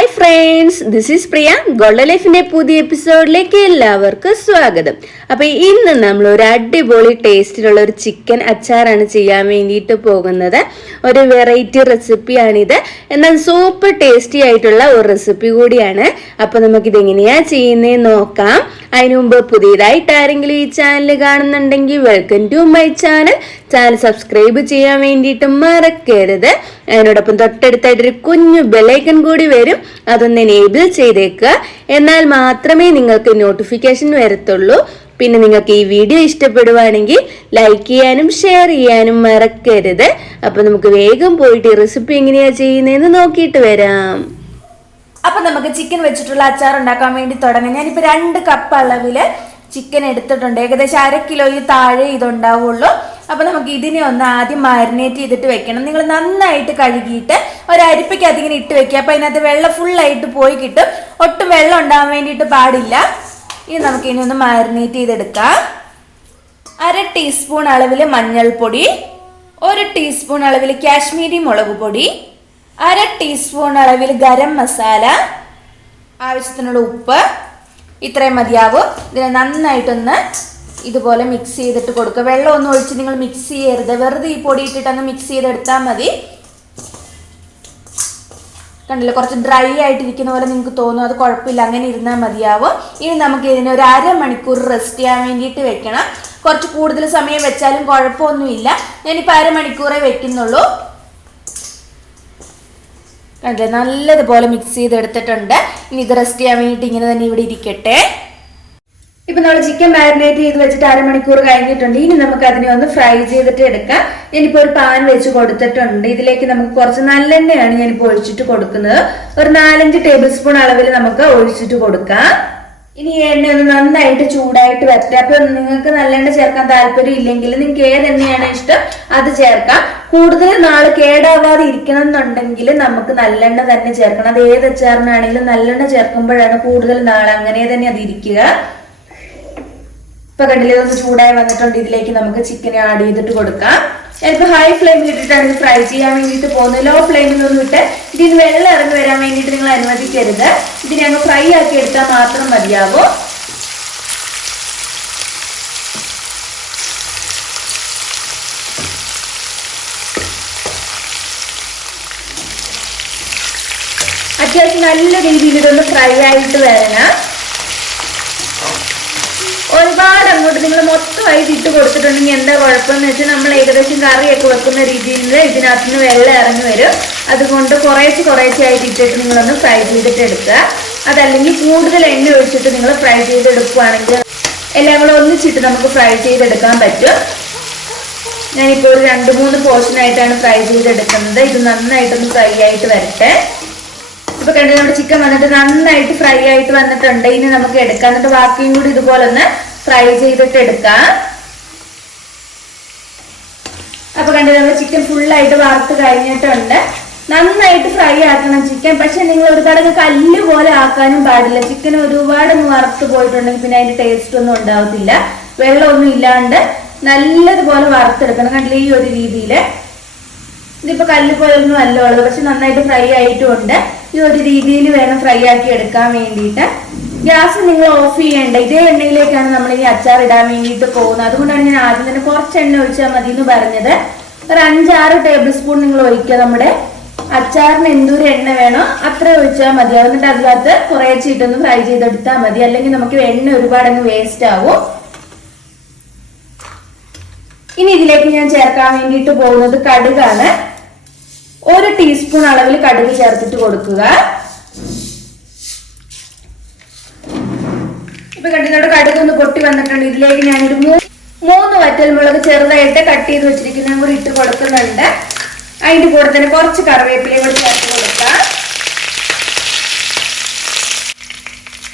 Hi friends, this is Priya. Golden ലൈഫിന്റെ പുതിയ എപ്പിസോഡിലേക്ക് എല്ലാവർക്കും സ്വാഗതം. അപ്പൊ ഇന്ന് നമ്മൾ ഒരു അടിപൊളി ടേസ്റ്റിലുള്ള ഒരു ചിക്കൻ അച്ചാറാണ് ചെയ്യാൻ വേണ്ടിയിട്ട് പോകുന്നത്. ഒരു വെറൈറ്റി റെസിപ്പിയാണിത്, എന്നാൽ സൂപ്പർ ടേസ്റ്റി ആയിട്ടുള്ള ഒരു റെസിപ്പി കൂടിയാണ്. അപ്പൊ നമുക്കിത് എങ്ങനെയാ ചെയ്യുന്നതെന്ന് നോക്കാം. അതിനു മുമ്പ് പുതിയതായിട്ട് ആരെങ്കിലും ഈ ചാനൽ കാണുന്നുണ്ടെങ്കിൽ welcome to my channel. Channel subscribe ചെയ്യാൻ വേണ്ടിയിട്ട് മറക്കരുത്. അതിനോടൊപ്പം തൊട്ടടുത്തായിട്ടൊരു കുഞ്ഞു ബെലൈക്കൺ കൂടി വരും, അതൊന്ന് എനേബിൾ ചെയ്തേക്കുക. എന്നാൽ മാത്രമേ നിങ്ങൾക്ക് നോട്ടിഫിക്കേഷൻ വരത്തുള്ളൂ. പിന്നെ നിങ്ങൾക്ക് ഈ വീഡിയോ ഇഷ്ടപ്പെടുവാണെങ്കിൽ ലൈക്ക് ചെയ്യാനും ഷെയർ ചെയ്യാനും മറക്കരുത്. അപ്പൊ നമുക്ക് വേഗം പോയിട്ട് ഈ റെസിപ്പി എങ്ങനെയാ ചെയ്യുന്നതെന്ന് നോക്കിയിട്ട് വരാം. അപ്പൊ നമുക്ക് ചിക്കൻ വെച്ചിട്ടുള്ള അച്ചാർ ഉണ്ടാക്കാൻ വേണ്ടി തുടങ്ങാം. ഞാനിപ്പോ 2 കപ്പ് അളവില് ചിക്കൻ എടുത്തിട്ടുണ്ട്. ഏകദേശം 1/2 കിലോയിൽ താഴെ ഇതുണ്ടാവുള്ളൂ. അപ്പൊ നമുക്ക് ഇതിനെ ഒന്ന് ആദ്യം മാരിനേറ്റ് ചെയ്തിട്ട് വെക്കണം. നിങ്ങൾ നന്നായിട്ട് കഴുകിയിട്ട് ഒരു അരിപ്പയ്ക്കകത്ത് ഇങ്ങനെ ഇട്ട് വെക്കുക. അപ്പൊ അതിനകത്ത് വെള്ളം ഫുള്ളായിട്ട് പോയി കിട്ടും. ഒട്ടും വെള്ളം ഉണ്ടാവാൻ വേണ്ടിയിട്ട് പാടില്ല. ഇനി നമുക്ക് ഇനി ഒന്ന് മാരിനേറ്റ് ചെയ്തെടുക്കാം. 1/2 ടീസ്പൂൺ അളവിൽ മഞ്ഞൾപ്പൊടി, 1 ടീസ്പൂൺ അളവിൽ കാശ്മീരി മുളക് പൊടി, 1/2 ടീസ്പൂൺ അളവിൽ ഗരം മസാല, ആവശ്യത്തിനുള്ള ഉപ്പ്, ഇത്രയും മതിയാവും. ഇതിനെ നന്നായിട്ടൊന്ന് ഇതുപോലെ മിക്സ് ചെയ്തിട്ട് കൊടുക്കുക. വെള്ളം ഒന്നും ഒഴിച്ച് നിങ്ങൾ മിക്സ് ചെയ്യരുത്, വെറുതെ ഈ പൊടി ഇട്ടിട്ട് അങ്ങ് മിക്സ് ചെയ്തെടുത്താൽ മതി. കണ്ടില്ലേ, കുറച്ച് ഡ്രൈ ആയിട്ടിരിക്കുന്ന പോലെ നിങ്ങൾക്ക് തോന്നും, അത് കുഴപ്പമില്ല, അങ്ങനെ ഇരുന്നാൽ മതിയാവും. ഇനി നമുക്ക് ഇതിനെ ഒരു 1/2 മണിക്കൂർ റെസ്റ്റ് ചെയ്യാൻ വേണ്ടിയിട്ട് വെക്കണം. കുറച്ച് കൂടുതൽ സമയം വെച്ചാലും കുഴപ്പമൊന്നുമില്ല. ഞാനിപ്പോൾ 1/2 മണിക്കൂറേ വെക്കുന്നുള്ളൂ. കണ്ടില്ലേ, നല്ലതുപോലെ മിക്സ് ചെയ്തെടുത്തിട്ടുണ്ട്. ഇനി ഇത് റെസ്റ്റ് ചെയ്യാൻ വേണ്ടിയിട്ട് ഇങ്ങനെ തന്നെ ഇവിടെ ഇരിക്കട്ടെ. ഇപ്പൊ നമ്മൾ ചിക്കൻ മാരിനേറ്റ് ചെയ്ത് വെച്ചിട്ട് 1/2 മണിക്കൂർ കഴിഞ്ഞിട്ടുണ്ട്. ഇനി നമുക്ക് അതിനെ ഒന്ന് ഫ്രൈ ചെയ്തിട്ട് എടുക്കാം. ഞാനിപ്പോ ഒരു പാൻ വെച്ച് കൊടുത്തിട്ടുണ്ട്. ഇതിലേക്ക് നമുക്ക് കുറച്ച് നല്ലെണ്ണയാണ് ഞാനിപ്പോ ഒഴിച്ചിട്ട് കൊടുക്കുന്നത്. ഒരു 4-5 ടേബിൾ സ്പൂൺ അളവിൽ നമുക്ക് ഒഴിച്ചിട്ട് കൊടുക്കാം. ഇനി എണ്ണ ഒന്ന് നന്നായിട്ട് ചൂടായിട്ട് വരട്ടെ. അപ്പൊ നിങ്ങൾക്ക് നല്ലെണ്ണ ചേർക്കാൻ താല്പര്യം ഇല്ലെങ്കിൽ നിങ്ങൾക്ക് ഏതെണ്ണയാണ് ഇഷ്ടം അത് ചേർക്കാം. കൂടുതൽ നാള് കേടാവാതെ ഇരിക്കണം എന്നുണ്ടെങ്കിൽ നമുക്ക് നല്ലെണ്ണ തന്നെ ചേർക്കണം. അത് ഏത് അച്ചാറിനാണെങ്കിലും നല്ലെണ്ണ ചേർക്കുമ്പോഴാണ് കൂടുതൽ നാള് അങ്ങനെ തന്നെ അത് ഇരിക്കുക. ഇപ്പൊ കണ്ടില്ലേ, ഇതൊന്ന് ചൂടായി വന്നിട്ടുണ്ട്. ഇതിലേക്ക് നമുക്ക് ചിക്കൻ ആഡ് ചെയ്തിട്ട് കൊടുക്കാം. ഞാനിപ്പോ ഹൈ ഫ്ലെയിമിൽ ഇട്ടിട്ടാണ് ഇത് ഫ്രൈ ചെയ്യാൻ വേണ്ടിയിട്ട് പോകുന്നത്. ലോ ഫ്ലെയിമിൽ ഒന്നും ഇട്ട് ഇതിന് വെള്ളം ഇറങ്ങി വരാൻ വേണ്ടിയിട്ട് നിങ്ങൾ അനുവദിക്കരുത്. ഇതിനെ അങ്ങ് ഫ്രൈ ആക്കി എടുത്താൽ മാത്രം മതിയാകും. അത്യാവശ്യം നല്ല രീതിയിൽ ഇതൊന്ന് ഫ്രൈ ആയിട്ട് വരണം. ഒരുപാട് അങ്ങോട്ട് നിങ്ങൾ മൊത്തമായിട്ട് ഇട്ട് കൊടുത്തിട്ടുണ്ടെങ്കിൽ എന്താ കുഴപ്പമെന്ന് വെച്ചാൽ നമ്മൾ ഏകദേശം കറിയൊക്കെ വെക്കുന്ന രീതിയിൽ ഇതിനകത്ത് നിന്ന് വെള്ളം ഇറങ്ങി വരും. അതുകൊണ്ട് കുറേശ്ശെ ആയിട്ട് ഇട്ടിട്ട് നിങ്ങളൊന്ന് ഫ്രൈ ചെയ്തിട്ട് എടുക്കുക. അതല്ലെങ്കിൽ കൂടുതൽ എണ്ണ ഒഴിച്ചിട്ട് നിങ്ങൾ ഫ്രൈ ചെയ്തെടുക്കുകയാണെങ്കിൽ എല്ലാം കൂടെ ഒന്നിച്ചിട്ട് നമുക്ക് ഫ്രൈ ചെയ്തെടുക്കാൻ പറ്റും. ഞാനിപ്പോൾ ഒരു 2-3 പോർഷനായിട്ടാണ് ഫ്രൈ ചെയ്തെടുക്കുന്നത്. ഇത് നന്നായിട്ടൊന്ന് ഫ്രൈ ആയിട്ട് വരട്ടെ. ഇപ്പൊ കണ്ടു, നമ്മുടെ ചിക്കൻ വന്നിട്ട് നന്നായിട്ട് ഫ്രൈ ആയിട്ട് വന്നിട്ടുണ്ട്. ഇനി നമുക്ക് എടുക്കാം. എന്നിട്ട് ബാക്കിയും കൂടി ഇതുപോലെ ഒന്ന് ഫ്രൈ ചെയ്തിട്ട് എടുക്കാം. അപ്പൊ കണ്ടു, നമ്മുടെ ചിക്കൻ ഫുള്ളായിട്ട് വറുത്ത് കഴിഞ്ഞിട്ടുണ്ട്. നന്നായിട്ട് ഫ്രൈ ആക്കണം ചിക്കൻ. പക്ഷെ നിങ്ങൾ ഒരുപാട് കല്ല് പോലെ ആക്കാനും പാടില്ല. ചിക്കൻ ഒരുപാട് വറുത്ത് പോയിട്ടുണ്ടെങ്കിൽ പിന്നെ അതിന്റെ ടേസ്റ്റ് ഒന്നും ഉണ്ടാവത്തില്ല. വെള്ളമൊന്നും ഇല്ലാണ്ട് നല്ലതുപോലെ വറുത്തെടുക്കണം. കണ്ടില്ല, ഈ ഒരു രീതിയില്. ഇതിപ്പോ കല്ല് പോലൊന്നും അല്ല ഉള്ളത്, പക്ഷെ നന്നായിട്ട് ഫ്രൈ ആയിട്ടുമുണ്ട്. ഈ ഒരു രീതിയിൽ വേണം ഫ്രൈ ആക്കി എടുക്കാൻ വേണ്ടിയിട്ട്. ഗ്യാസ് നിങ്ങൾ ഓഫ് ചെയ്യേണ്ട. ഇതേ എണ്ണയിലേക്കാണ് നമ്മൾ ഇനി അച്ചാർ ഇടാൻ വേണ്ടിയിട്ട് പോകുന്നത്. അതുകൊണ്ടാണ് ഞാൻ ആദ്യം തന്നെ കുറച്ച് എണ്ണ ഒഴിച്ചാൽ മതി എന്ന് പറഞ്ഞത്. ഒരു 5-6 ടേബിൾ സ്പൂൺ നിങ്ങൾ ഒഴിക്കുക. നമ്മുടെ അച്ചാറിന് എന്തൊരു എണ്ണ വേണോ അത്ര ഒഴിച്ചാൽ മതി. എന്നിട്ട് അതിനകത്ത് കുറേശ്ശിട്ടൊന്ന് ഫ്രൈ ചെയ്തെടുത്താൽ മതി. അല്ലെങ്കിൽ നമുക്ക് എണ്ണ ഒരുപാടങ്ങ് വേസ്റ്റ് ആവും. ഇനി ഇതിലേക്ക് ഞാൻ ചേർക്കാൻ വേണ്ടിയിട്ട് പോകുന്നത് കടുകാണ്. 1 ടീസ്പൂൺ അളവിൽ കടുക് ചേർത്തിട്ട് കൊടുക്കുക. ഇപ്പൊ കണ്ടിട്ട് കടുക് ഒന്ന് പൊട്ടി വന്നിട്ടുണ്ട്. ഇതിലേക്ക് ഞാനൊരു 3 വറ്റൽമുളക് ചെറുതായിട്ട് കട്ട് ചെയ്ത് വെച്ചിരിക്കുന്നതും കൂടി ഇട്ട് കൊടുക്കുന്നുണ്ട്. അതിന്റെ കൂടെ തന്നെ കുറച്ച് കറിവേപ്പിലയും കൂടി ചേർത്ത് കൊടുക്കാം.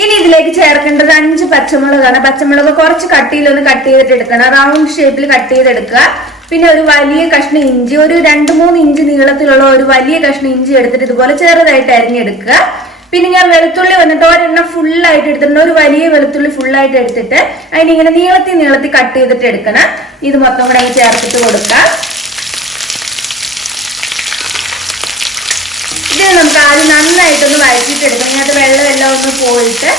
ഇനി ഇതിലേക്ക് ചേർക്കേണ്ടത് 5 പച്ചമുളകാണ്. പച്ചമുളക് കുറച്ച് കട്ടിയിലൊന്ന് കട്ട് ചെയ്തിട്ട് എടുക്കണം. റൗണ്ട് ഷേപ്പിൽ കട്ട് ചെയ്തെടുക്കുക. പിന്നെ ഒരു വലിയ കഷ്ണം ഇഞ്ചി, ഒരു 2-3 ഇഞ്ച് നീളത്തിലുള്ള ഒരു വലിയ കഷ്ണം ഇഞ്ചി എടുത്തിട്ട് ഇതുപോലെ ചെറുതായിട്ട് അരിഞ്ഞെടുക്കുക. പിന്നെ ഞാൻ വെളുത്തുള്ളി വന്നിട്ട് ഒരെണ്ണം ഫുള്ളായിട്ട് എടുത്തിട്ടുണ്ട്. ഒരു വലിയ വെളുത്തുള്ളി ഫുള്ളായിട്ട് എടുത്തിട്ട് അതിനിങ്ങനെ നീളത്തി കട്ട് ചെയ്തിട്ട് എടുക്കണം. ഇത് മൊത്തം കൂടെ ചേർത്തിട്ട് കൊടുക്കാം. ഇത് ഇത് നമുക്ക് ആദ്യം നന്നായിട്ടൊന്ന് വഴറ്റിയിട്ടെടുക്കണം. ഇതിനകത്ത് വെള്ളമെല്ലാം ഒന്ന് പോയിട്ട്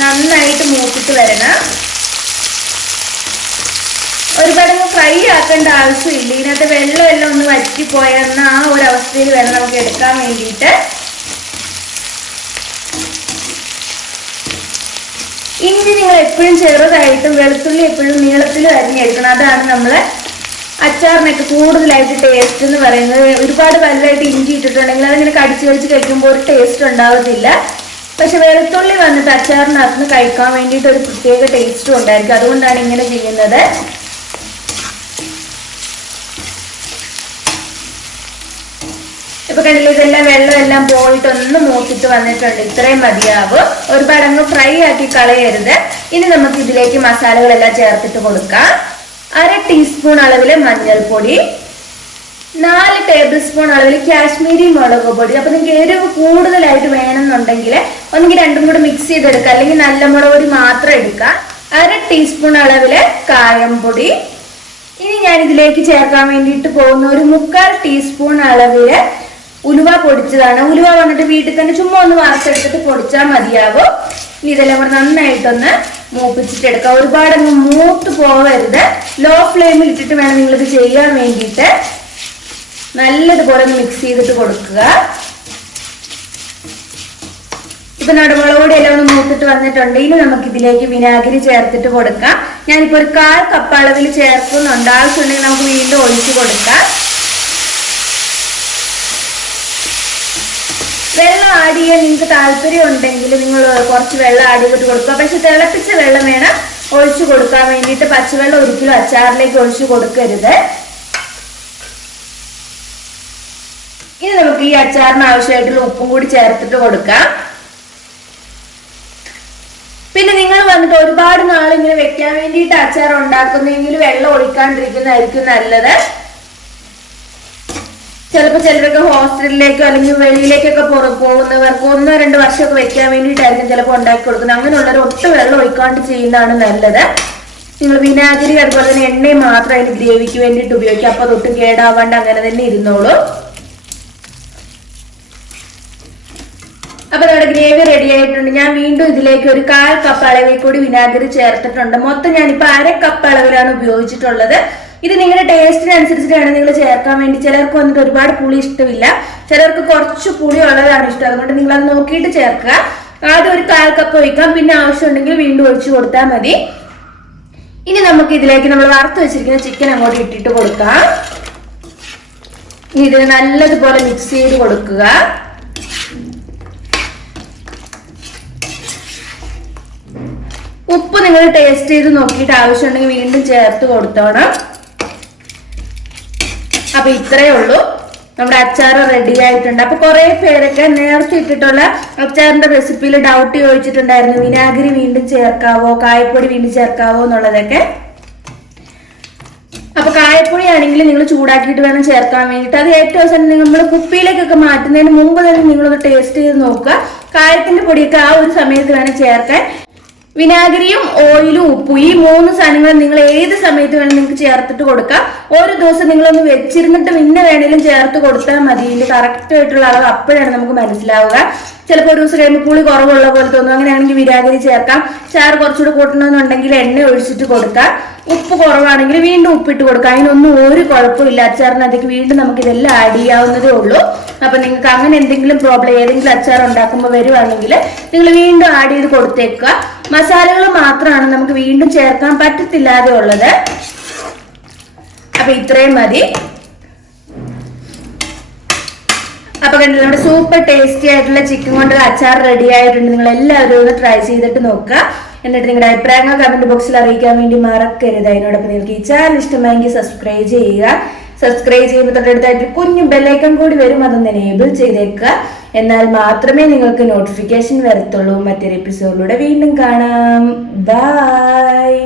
നന്നായിട്ട് മൂപ്പിട്ട് വരണം. ഒരുപാടൊന്നും ഫ്രൈ ആക്കേണ്ട ആവശ്യമില്ല. ഇതിനകത്ത് വെള്ളമെല്ലാം ഒന്ന് വറ്റിപ്പോയെന്ന ആ ഒരു അവസ്ഥയിൽ വേണം നമുക്ക് എടുക്കാൻ വേണ്ടിയിട്ട്. ഇഞ്ചി നിങ്ങൾ എപ്പോഴും ചെറുതായിട്ടും വെളുത്തുള്ളി എപ്പോഴും നീളത്തിൽ അരിഞ്ഞെടുക്കണം. അതാണ് നമ്മൾ അച്ചാറിനൊക്കെ കൂടുതലായിട്ട് ടേസ്റ്റ് എന്ന് പറയുന്നത്. ഒരുപാട് വലുതായിട്ട് ഇഞ്ചി ഇട്ടിട്ടുണ്ടെങ്കിൽ അതിങ്ങനെ കടിച്ച് കഴിക്കുമ്പോൾ ഒരു ടേസ്റ്റ് ഉണ്ടാവത്തില്ല. പക്ഷെ വെളുത്തുള്ളി വന്നിട്ട് അച്ചാറിനകത്ത് കഴിക്കാൻ വേണ്ടിയിട്ട് ഒരു പ്രത്യേക ടേസ്റ്റും ഉണ്ടായിരിക്കും. അതുകൊണ്ടാണ് ഇങ്ങനെ ചെയ്യുന്നത്. ഇപ്പൊ കണ്ടില്ല, ഇതെല്ലാം വെള്ളമെല്ലാം പോയിട്ട് ഒന്ന് മൂത്തിട്ട് വന്നിട്ടുണ്ട്. ഇത്രയും മതിയാവും. ഒരുപാട് അങ്ങ് ഫ്രൈ ആക്കി കളയരുത്. ഇനി നമുക്ക് ഇതിലേക്ക് മസാലകളെല്ലാം ചേർത്തിട്ട് കൊടുക്കാം. 1/2 ടീസ്പൂൺ അളവില് മഞ്ഞൾപ്പൊടി, 4 ടേബിൾ സ്പൂൺ അളവിൽ കാശ്മീരി മുളക് പൊടി. അപ്പൊ നിങ്ങൾക്ക് എരിവ് കൂടുതലായിട്ട് വേണമെന്നുണ്ടെങ്കിൽ ഒന്നെങ്കിൽ രണ്ടും കൂടെ മിക്സ് ചെയ്തെടുക്കുക, അല്ലെങ്കിൽ നല്ല മുളക് പൊടി മാത്രം എടുക്കുക. 1/2 ടീസ്പൂൺ അളവില് കായംപൊടി. ഇനി ഞാൻ ഇതിലേക്ക് ചേർക്കാൻ വേണ്ടിയിട്ട് പോകുന്ന ഒരു 3/4 ടീസ്പൂൺ അളവില് ഉലുവ പൊടിച്ചതാണ്. ഉലുവ വന്നിട്ട് വീട്ടിൽ തന്നെ ചുമ്മാ ഒന്ന് വറുത്തെടുത്തിട്ട് പൊടിച്ചാൽ മതിയാവും. ഇനി ഇതെല്ലാം കൂടെ നന്നായിട്ടൊന്ന് മൂപ്പിച്ചിട്ടെടുക്കുക. ഒരുപാടങ്ങ് മൂത്ത് പോവരുത്. ലോ ഫ്ലെയിമിൽ ഇട്ടിട്ട് വേണം നിങ്ങളിത് ചെയ്യാൻ വേണ്ടിയിട്ട്. നല്ലതുപോലെ ഒന്ന് മിക്സ് ചെയ്തിട്ട് കൊടുക്കുക. ഇപ്പൊ നമ്മുടെ മുളക് പൊടി എല്ലാം ഒന്ന് മൂത്തിട്ട് വന്നിട്ടുണ്ട്. ഇനി നമുക്ക് ഇതിലേക്ക് വിനാഗിരി ചേർത്തിട്ട് കൊടുക്കാം. ഞാനിപ്പോ ഒരു 1/4 കപ്പ് അളവിൽ ചേർക്കുന്നുണ്ട്. ആവശ്യമുണ്ടെങ്കിൽ നമുക്ക് വീണ്ടും ഒഴിച്ചു കൊടുക്കാം. വെള്ളം ആഡ് ചെയ്യാൻ നിങ്ങൾക്ക് താല്പര്യം ഉണ്ടെങ്കിൽ നിങ്ങൾ കുറച്ച് വെള്ളം ആഡ് ചെയ്തിട്ട് കൊടുക്കുക. പക്ഷെ തിളപ്പിച്ച വെള്ളം വേണം ഒഴിച്ചു കൊടുക്കാൻ വേണ്ടിയിട്ട്. പച്ചവെള്ളം ഒരിക്കലും അച്ചാറിലേക്ക് ഒഴിച്ചു കൊടുക്കരുത്. ഇനി നമുക്ക് ഈ അച്ചാറിന് ആവശ്യമായിട്ടുള്ള ഉപ്പും കൂടി ചേർത്തിട്ട് കൊടുക്കാം. പിന്നെ നിങ്ങൾ വന്നിട്ട് ഒരുപാട് നാൾ ഇങ്ങനെ വെക്കാൻ വേണ്ടിയിട്ട് അച്ചാർ ഉണ്ടാക്കുന്നെങ്കിൽ വെള്ളം ഒഴിക്കാണ്ടിരിക്കുന്നതായിരിക്കും നല്ലത്. ചിലപ്പോൾ ചിലരൊക്കെ ഹോസ്റ്റലിലേക്കോ അല്ലെങ്കിൽ വെളിയിലേക്കൊക്കെ പോകുന്നവർക്ക് 1-2 വർഷമൊക്കെ വെക്കാൻ വേണ്ടിയിട്ടായിരിക്കും ചിലപ്പോൾ ഉണ്ടാക്കി കൊടുക്കുന്നത്. അങ്ങനെയുള്ളവർ ഒട്ടും വെള്ളം ഒഴിക്കാണ്ട് ചെയ്യുന്നതാണ് നല്ലത്. നിങ്ങൾ വിനാഗിരി അതുപോലെ തന്നെ എണ്ണയും മാത്രം അതിന് ഗ്രേവിക്ക് വേണ്ടിയിട്ട് ഉപയോഗിക്കുക. അപ്പൊ അതൊട്ടും കേടാവാണ്ട് അങ്ങനെ തന്നെ ഇരുന്നോളൂ. അപ്പൊ നമ്മുടെ ഗ്രേവി റെഡി ആയിട്ടുണ്ട്. ഞാൻ വീണ്ടും ഇതിലേക്ക് ഒരു 1/4 കപ്പ് അളവിൽ കൂടി വിനാഗിരി ചേർത്തിട്ടുണ്ട്. മൊത്തം ഞാനിപ്പോ 1/2 കപ്പ് അളവിലാണ് ഉപയോഗിച്ചിട്ടുള്ളത്. ഇത് നിങ്ങളുടെ ടേസ്റ്റിനനുസരിച്ചിട്ടാണ് നിങ്ങൾ ചേർക്കാൻ വേണ്ടി. ചിലർക്ക് വന്നിട്ട് ഒരുപാട് പുളി ഇഷ്ടമില്ല, ചിലർക്ക് കുറച്ച് പുളി ഉള്ളതാണ് ഇഷ്ടം. അതുകൊണ്ട് നിങ്ങൾ അത് നോക്കിയിട്ട് ചേർക്കുക. ആദ്യം ഒരു 1/4 കപ്പ് ഒഴിക്കാം, പിന്നെ ആവശ്യമുണ്ടെങ്കിൽ വീണ്ടും ഒഴിച്ചു കൊടുത്താൽ മതി. ഇനി നമുക്ക് ഇതിലേക്ക് നമ്മൾ വറുത്ത് വെച്ചിരിക്കുന്ന ചിക്കൻ അങ്ങോട്ട് ഇട്ടിട്ട് കൊടുക്കാം. ഇനി ഇതിന് നല്ലതുപോലെ മിക്സ് ചെയ്ത് കൊടുക്കുക. ഉപ്പ് നിങ്ങൾ ടേസ്റ്റ് ചെയ്ത് നോക്കിയിട്ട് ആവശ്യമുണ്ടെങ്കിൽ വീണ്ടും ചേർത്ത് കൊടുത്തോണം. അപ്പൊ ഇത്രയേ ഉള്ളൂ, നമ്മുടെ അച്ചാർ റെഡി ആയിട്ടുണ്ട്. അപ്പൊ കുറെ പേരൊക്കെ നേരത്തെ ഇട്ടിട്ടുള്ള അച്ചാറിന്റെ റെസിപ്പിയിൽ ഡൗട്ട് ചോദിച്ചിട്ടുണ്ടായിരുന്നു, വിനാഗിരി വീണ്ടും ചേർക്കാവോ, കായപ്പൊടി വീണ്ടും ചേർക്കാവോ എന്നുള്ളതൊക്കെ. അപ്പൊ കായപ്പൊടി ആണെങ്കിൽ നിങ്ങൾ ചൂടാക്കിയിട്ട് വേണം ചേർക്കാൻ വേണ്ടിയിട്ട്. അത് ഏറ്റവും അവസാനം നമ്മൾ കുപ്പിയിലേക്കൊക്കെ മാറ്റുന്നതിന് മുമ്പ് തന്നെ നിങ്ങളൊന്ന് ടേസ്റ്റ് ചെയ്ത് നോക്കുക. കായത്തിന്റെ പൊടിയൊക്കെ ആ ഒരു സമയത്ത് വേണം ചേർക്കാൻ. വിനാഗിരിയും ഓയിലും ഉപ്പും ഈ 3 സാധനങ്ങൾ നിങ്ങൾ ഏത് സമയത്ത് വേണം നിങ്ങൾക്ക് ചേർത്തിട്ട് കൊടുക്കാം. ഒരു ദിവസം നിങ്ങളൊന്ന് വെച്ചിരുന്നിട്ട് പിന്നെ വേണേലും ചേർത്ത് കൊടുത്താൽ മതി. ഇതിന്റെ കറക്റ്റ് ആയിട്ടുള്ള അളവ് അപ്പോഴാണ് നമുക്ക് മനസ്സിലാവുക. ചിലപ്പോൾ ഒരു ദിവസം കഴിയുമ്പോൾ പുളി കുറവുള്ള പോലെ തോന്നും. അങ്ങനെയാണെങ്കിൽ വിനാഗിരി ചേർക്കാം. ചാറ് കുറച്ചുകൂടി കൂട്ടണമെന്നുണ്ടെങ്കിൽ എണ്ണ ഒഴിച്ചിട്ട് കൊടുക്കാം. ഉപ്പ് കുറവാണെങ്കിൽ വീണ്ടും ഉപ്പിട്ട് കൊടുക്കാം. അതിനൊന്നും ഒരു കുഴപ്പമില്ല. അച്ചാറിനകത്തേക്ക് വീണ്ടും നമുക്ക് ഇതെല്ലാം ആഡ് ചെയ്യാവുന്നതേ ഉള്ളൂ. അപ്പൊ നിങ്ങൾക്ക് അങ്ങനെ എന്തെങ്കിലും പ്രോബ്ലം ഏതെങ്കിലും അച്ചാർ ഉണ്ടാക്കുമ്പോൾ വരുവാണെങ്കിൽ നിങ്ങൾ വീണ്ടും ആഡ് ചെയ്ത് കൊടുത്തേക്കുക. മസാലകൾ മാത്രമാണ് നമുക്ക് വീണ്ടും ചേർക്കാൻ പറ്റത്തില്ലാതെ ഉള്ളത്. അപ്പൊ ഇത്രയും മതി. അപ്പൊ കണ്ടില്ല, നമ്മുടെ സൂപ്പർ ടേസ്റ്റി ആയിട്ടുള്ള ചിക്കൻ കൊണ്ടുള്ള അച്ചാർ റെഡി ആയിട്ടുണ്ട്. നിങ്ങൾ എല്ലാവരും ഒന്ന് ട്രൈ ചെയ്തിട്ട് നോക്കുക. എന്നിട്ട് നിങ്ങളുടെ അഭിപ്രായങ്ങൾ കമന്റ് ബോക്സിൽ അറിയിക്കാൻ വേണ്ടി മറക്കരുത്. അതിനോടൊപ്പം നിങ്ങൾക്ക് ഈ ചാനൽ ഇഷ്ടമായെങ്കിൽ സബ്സ്ക്രൈബ് ചെയ്യുക. സബ്സ്ക്രൈബ് ചെയ്യുമ്പോൾ തൊട്ടടുത്തായിട്ട് കുഞ്ഞു ബെല്ലൈക്കൺ കൂടി വരും, അതൊന്ന് എനേബിൾ ചെയ്തേക്കുക. എന്നാൽ മാത്രമേ നിങ്ങൾക്ക് നോട്ടിഫിക്കേഷൻ വരത്തുള്ളൂ. മറ്റൊരു എപ്പിസോഡിലൂടെ വീണ്ടും കാണാം. ബൈ.